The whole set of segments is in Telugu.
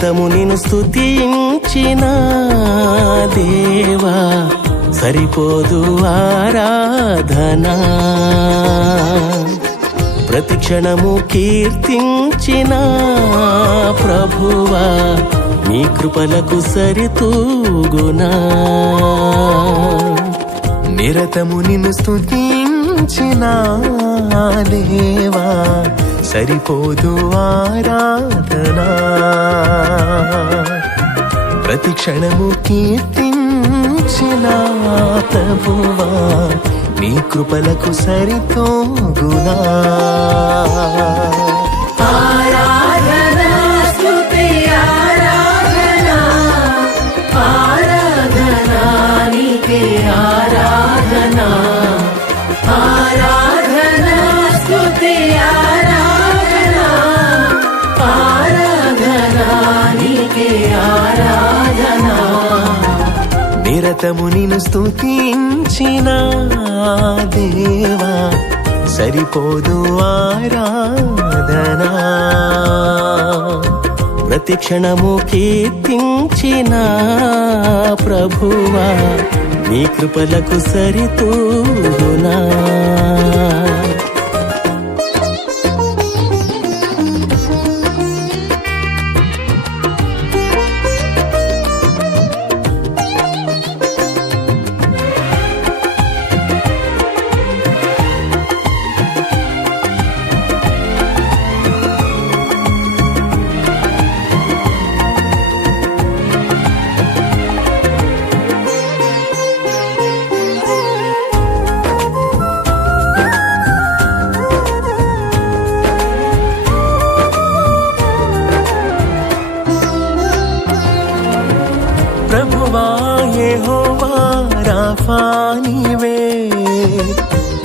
నిరతము నిన్ను స్థుతించిన దేవా సరిపోదు ఆరాధనా. ప్రతి క్షణము కీర్తించిన ప్రభువా నీ కృపలకు సరితూగునా. నిరతము నిన్ను స్తుతించిన దేవా సరిపోదు ఆరాధనా. ప్రతి క్షణము కీర్తించిన ప్రభువా నీ కృపలకు సరితోగునా. నిరతము నిన్ను స్థుతించిన దేవా సరిపోదు ఆరాధనా. ప్రతి క్షణము కీర్తించిన ప్రభువా నీ కృపలకు సరితూగునా.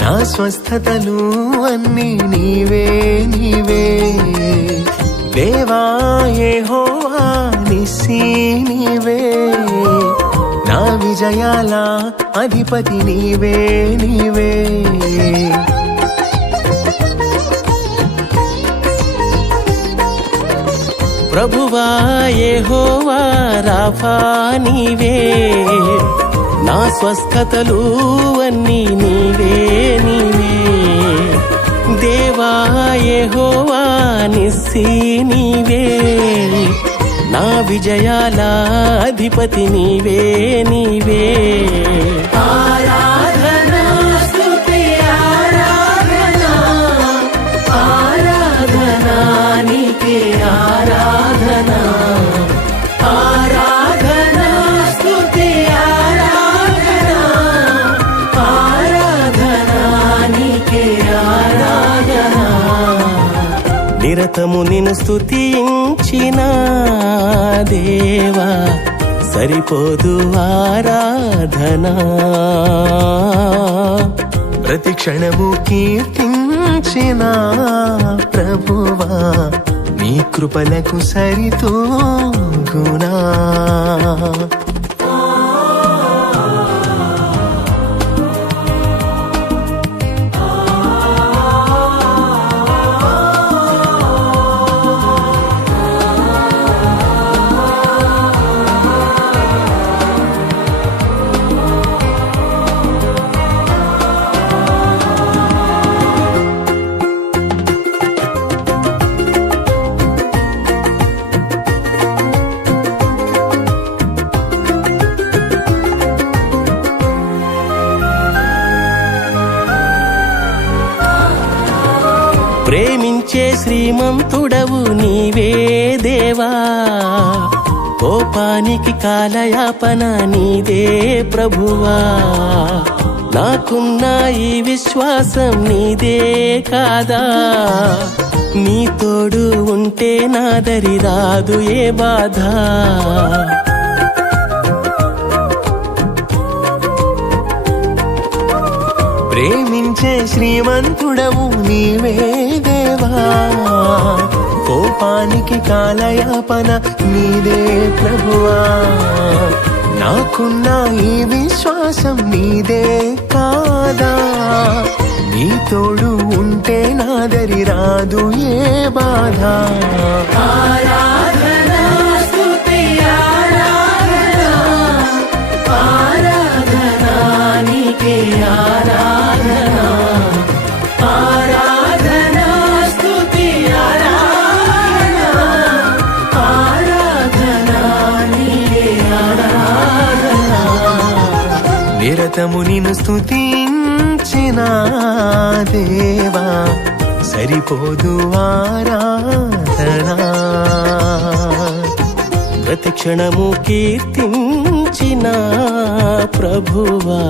నా స్వస్థతలు అన్ని నీవే నీవే. దేవా హోవా నిస్సి నీవే. నా విజయాల అధిపతి నీవే నీవే. ప్రభువా ఏ హోవా రాఫా నీవే. నా స్వస్థతలు అన్నీ నీవే నీవే. దేవా యెహోవా నిస్సి నీవే. నా విజయాల అధిపతి నీవే నీవే. ఆరాధనా ఆరాధనా. ఆరాధనా నిరతము నిన్ను స్థుతించిన దేవా సరిపోదు ఆరాధనా. ప్రతి క్షణము కీర్తించిన ప్రభువా నీ కృపలకు సరితూగునా. ప్రేమించే శ్రీమంతుడవు నీవే దేవా. కోపానికి కాలయాపన నీదే ప్రభువా. నాకున్న ఈ విశ్వాసం నీదే కాదా. నీ తోడు ఉంటే నాదరి రాదు ఏ బాధ. ప్రేమించే శ్రీమంతుడవు నీవే దేవా. కోపానికి కాలయాపన నీదే ప్రభువా. నాకున్న ఈ విశ్వాసం నీదే కాదా. నీ తోడు ఉంటే నాదరి రాదు ఏ బాధ. నిరతము నిను స్థుతించిన దేవా సరిపోదు ఆరాధనా. ప్రతి క్షణము కీర్తించిన ప్రభువా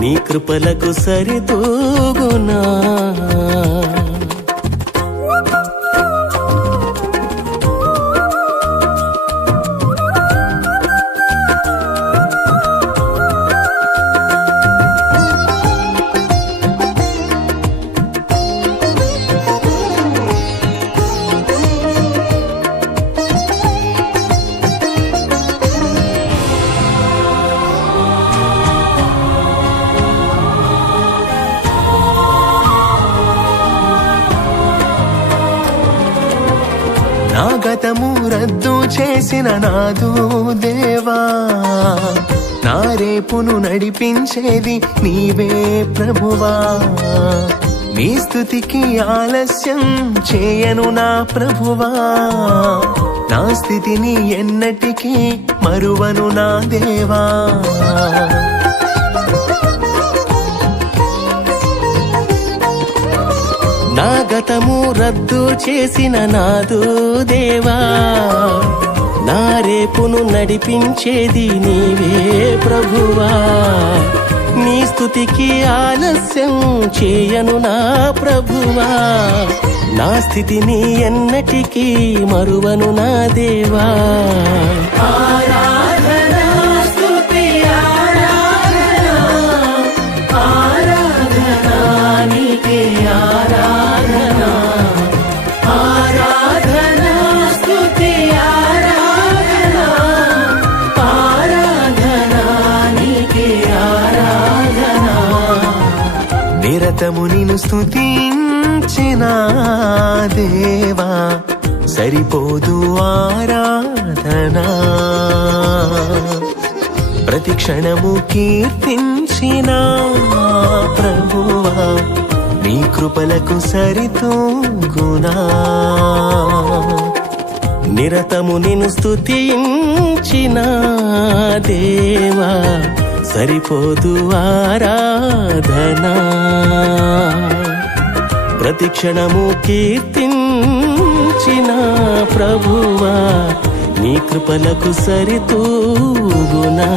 నీ కృపలకు సరితూగునా నా గతము రద్దు చేసిన నాదు దేవా నా రేపును నడిపించేది నీవే ప్రభువా. నీ స్థుతికి ఆలస్యం చేయను నా ప్రభువా. నా స్థితిని ఎన్నటికీ మరువను నా దేవా. గతము రద్దు చేసిన నాదు దేవా నా రేపును నడిపించేది నీవే ప్రభువా. నీ స్థుతికి ఆలస్యం చేయను నా ప్రభువా. నా స్థితిని ఎన్నటికీ మరువను నా దేవా. నిరతము నిను స్తుతించిన దేవా సరిపోదు ఆరాధనా. ప్రతి క్షణము కీర్తించిన ప్రభువా నీ కృపలకు సరితూగునా. నిరతము నిను స్తుతించిన దేవా సరిపోదు ఆరాధన. ప్రతిక్షణము కీర్తించిన ప్రభువా నీ కృపలకు సరితూగునా.